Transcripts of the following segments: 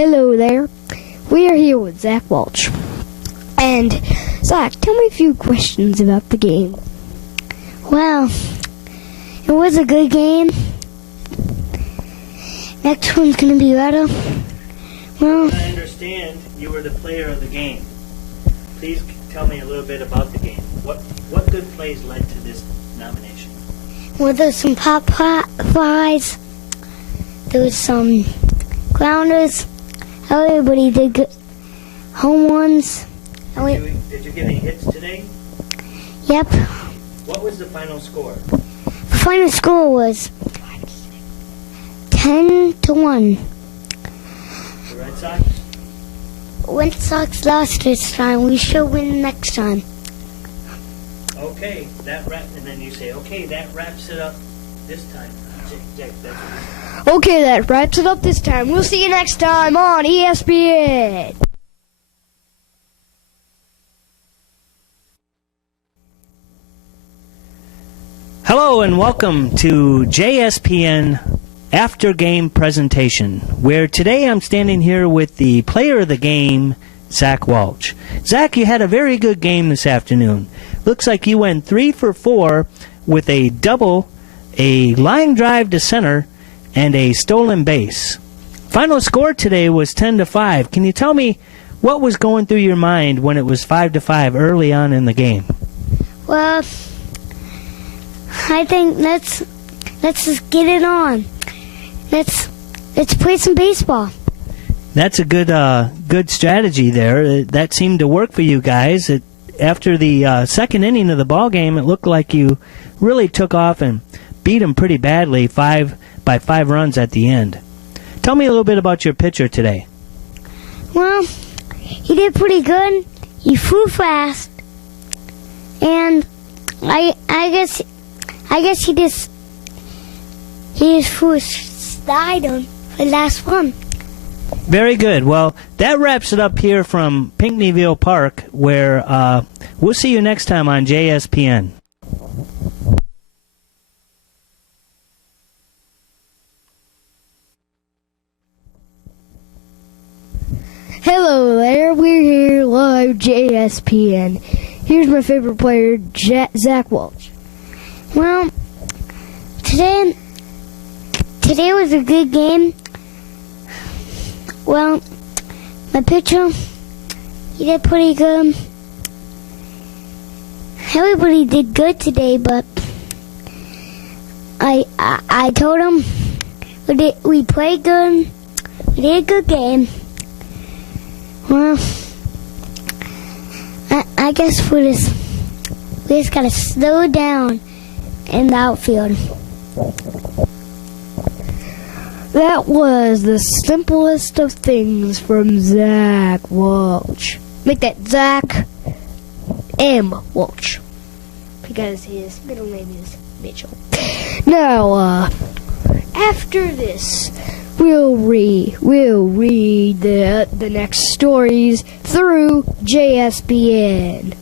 Hello there. We are here with Zach Walsh. And, Zach, tell me a few questions about the game. Well, it was a good game. Next one's going to be better. Well, I understand you were the player of the game. Please tell me a little bit about the game. What good plays led to this nomination? well, there's some pop flies. There was some grounders. Everybody did good. Home runs. Did you get any hits today? Yep. What was the final score? The final score was 10-1. The Red Sox? Red Sox lost this time. We should win next time. Okay, and then you say, okay, that wraps it up this time. Jack, that's Okay, that wraps it up this time. We'll see you next time on ESPN. Hello and welcome to JSPN After Game Presentation, where today I'm standing here with the player of the game, Zach Walsh. Zach, you had a very good game this afternoon. Looks like you went 3 for 4 with a double, a line drive to center, and a stolen base. Final score today was 10-5. Can you tell me what was going through your mind when it was 5-5 early on in the game? Well, I think let's just get it on. Let's play some baseball. That's a good strategy there. That seemed to work for you guys. After the second inning of the ball game, it looked like you really took off and beat them pretty badly, 5 runs at the end. Tell me a little bit about your pitcher today. Well, he did pretty good. He flew fast, and I guess he just flew a slide on the last one. Very good. Well, that wraps it up here from Pinckneyville Park, where we'll see you next time on JSPN. Hello there. We're here live JSPN. Here's my favorite player, Zach Walsh. Well, today was a good game. Well, my pitcher, he did pretty good. Everybody did good today, but I told him we played good. We did a good game. Well, I guess we just gotta slow down in the outfield. That was the simplest of things from Zach Walsh. Make that Zach M. Walsh, because his middle name is Mitchell. Now, after this, we'll read the next stories through JSPN.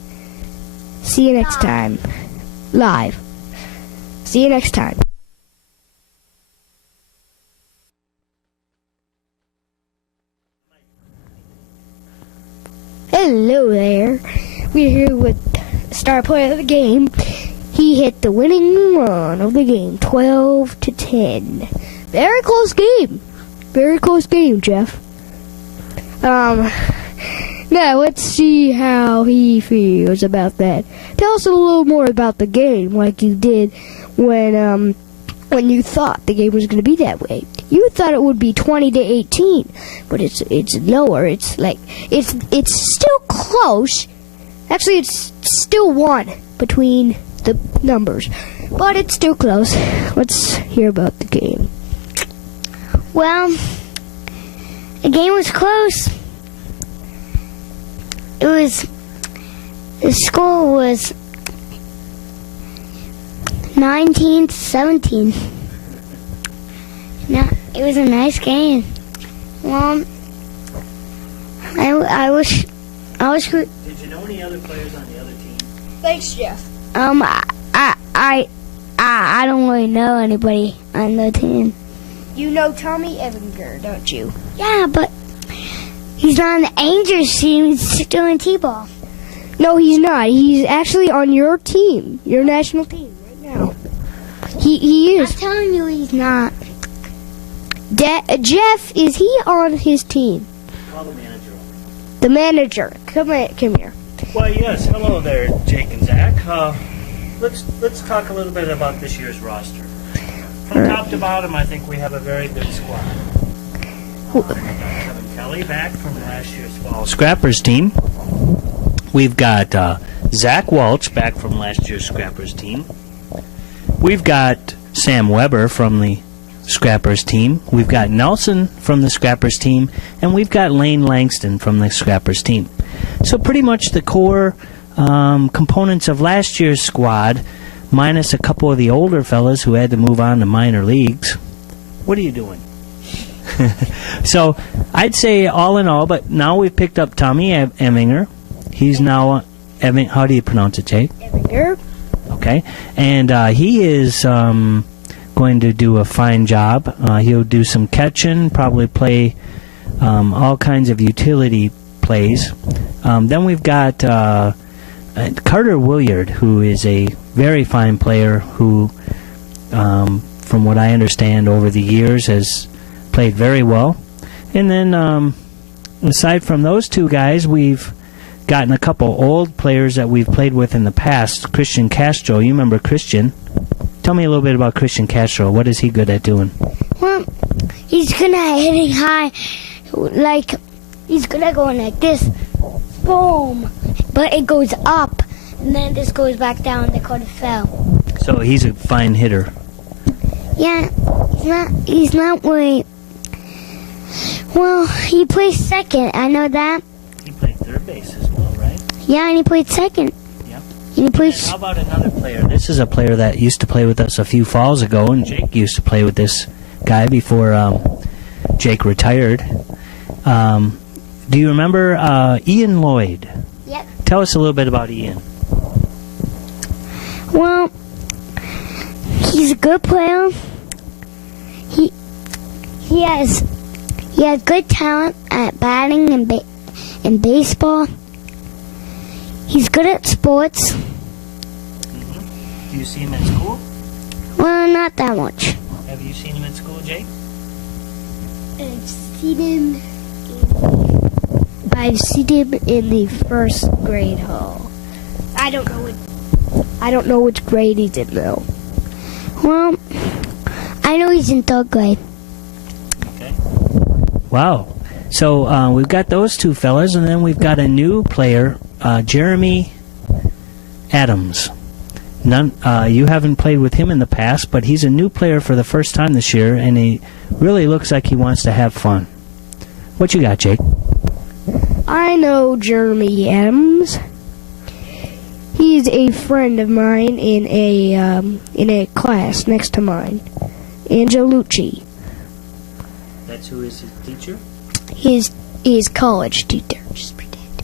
See you next time. Live. See you next time. Hello there. We're here with star player of the game. He hit the winning run of the game, 12-10. Very close game. Very close game, Jeff. Now let's see how he feels about that. Tell us a little more about the game, like you did when you thought the game was going to be that way. You thought it would be 20-18, but it's lower. It's still close. Actually, it's still 1 between the numbers, but it's still close. Let's hear about the game. Well, the game was close. The score was 19-17. No, it was a nice game. Well, I wish. Did you know any other players on the other team? Thanks, Jeff. I don't really know anybody on the team. You know Tommy Evinger, don't you? Yeah, but He's not on the Angels team. He's doing T-ball. No, he's not. He's actually on your team, your national team right now. He I'm is. telling you, he's not. Jeff, is he on his team? Call the manager. The manager. Come here. Well, yes. Hello there, Jake and Zach. Let's talk a little bit about this year's roster. From top to bottom, I think we have a very good squad. We've got Kevin Kelly back from last year's Fall Scrappers team. We've got Zach Welch back from last year's Scrappers team. We've got Sam Weber from the Scrappers team. We've got Nelson from the Scrappers team. And we've got Lane Langston from the Scrappers team. So pretty much the core components of last year's squad, minus a couple of the older fellas who had to move on to minor leagues. What are you doing? So I'd say all in all, but now we've picked up Tommy Eminger. He's now, how do you pronounce it, Jake? Eminger. Okay. And he is going to do a fine job. He'll do some catching, probably play all kinds of utility plays. Then we've got Carter Williard, who is a very fine player who, from what I understand over the years, has played very well. And then aside from those two guys, we've gotten a couple old players that we've played with in the past. Christian Castro, you remember Christian? Tell me a little bit about Christian Castro. What is he good at doing? Well, he's good at hitting high. Like, he's good at going like this. Boom. But it goes up. And then this goes back down. They call it foul. So he's a fine hitter. Yeah. He's not really... Well, he plays second. I know that. He played third base as well, right? Yeah, and he played second. Yep. And he plays... How about another player? This is a player that used to play with us a few falls ago, and Jake used to play with this guy before Jake retired. Do you remember Ian Lloyd? Yep. Tell us a little bit about Ian. Well, he's a good player. He has good talent at batting and baseball. He's good at sports. Mm-hmm. Do you see him at school? Well, not that much. Have you seen him at school, Jake? I've seen him in the first grade hall. I don't know which grade he's in though. Well, I know he's in third grade. Okay. Wow. So we've got those two fellas, and then we've got a new player, Jeremy Adams. You haven't played with him in the past, but he's a new player for the first time this year, and he really looks like he wants to have fun. What you got, Jake? I know Jeremy Adams. He's a friend of mine in a class next to mine, Angelucci. That's who is his teacher? His college teacher. Just pretend.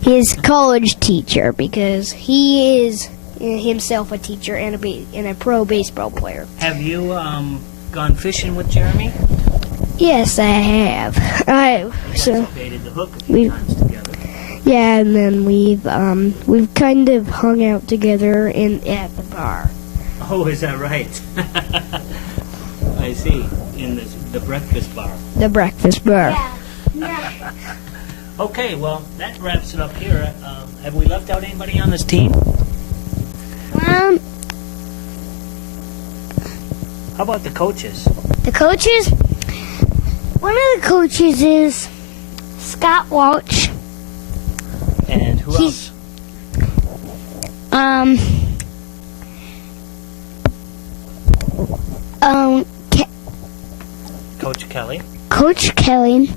His college teacher, because he is himself a teacher and a pro baseball player. Have you gone fishing with Jeremy? Yes, I have. Baited the hook a few times together. Yeah, and then we've kind of hung out together at the bar. Oh, is that right? I see. In the breakfast bar. The breakfast bar. Yeah. Okay, well, that wraps it up here. Have we left out anybody on this team? Well, How about the coaches? the coaches. One of the coaches is Scott Welch. And who else? Coach Kelly. Coach Kelly.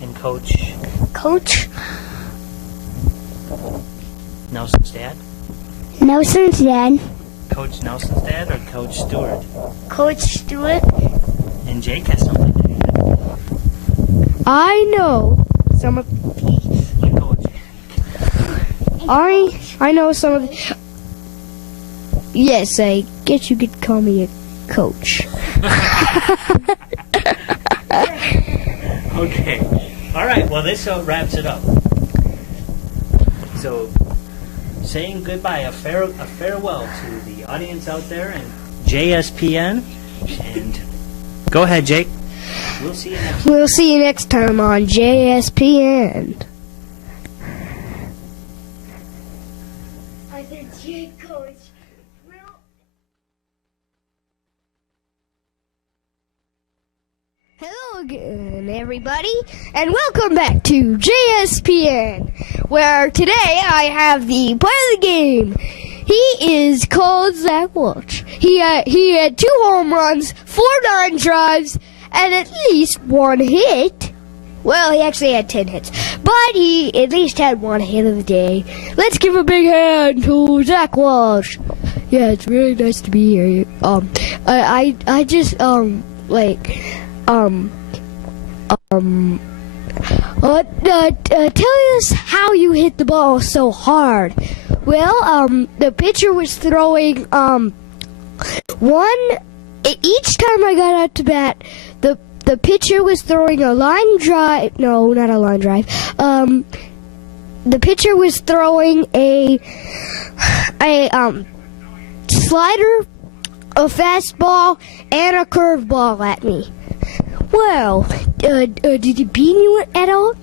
And Coach Coach Nelson's dad? Nelson's dad. Coach Nelson's dad or Coach Stewart? Coach Stewart. And Jake has something to add. I know some of. You know it. I know some of. Yes, I guess you could call me a coach. Okay. All right, well, this wraps it up. So, saying goodbye, a farewell to the audience out there and JSPN. And go ahead, Jake. We'll see you next time. We'll see you next time on JSPN. I said, Jake, Coach. Hello again, everybody, and welcome back to JSPN, where today I have the player of the game. He is called Zach Welch. He had 2 home runs, 4 line drives, and at least 1 hit. Well, he actually had 10 hits, but he at least had 1 hit of the day. Let's give a big hand to Zach Welch. Yeah, it's really nice to be here. I just tell us how you hit the ball so hard. Well, the pitcher was throwing, each time I got out to bat, the pitcher was throwing a line drive, no, not a line drive, the pitcher was throwing a slider, a fastball, and a curveball at me. Well, did it beat you at all?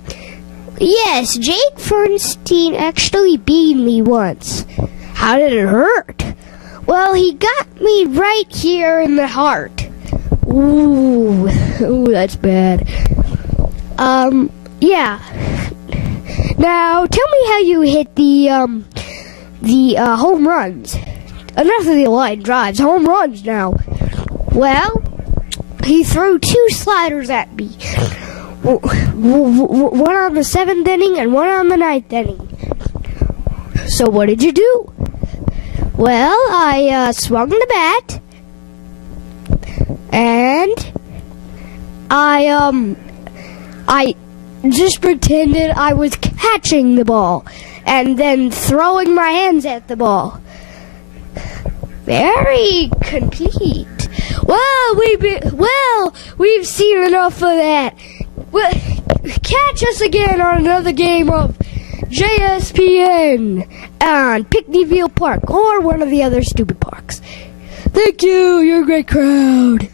Yes, Jake Fernstein actually beat me once. How did it hurt? Well, he got me right here in the heart. Ooh, that's bad. Yeah. Now, tell me how you hit the home runs. Enough of the line drives, home runs now. Well, he threw 2 sliders at me. One on the 7th inning and one on the 9th inning. So what did you do? Well, I swung the bat, and I just pretended I was catching the ball, and then throwing my hands at the ball. Very complete. Well, we've seen enough of that. Well, catch us again on another game of JSPN on Pickneyville Park or one of the other stupid parks. Thank you. You're a great crowd.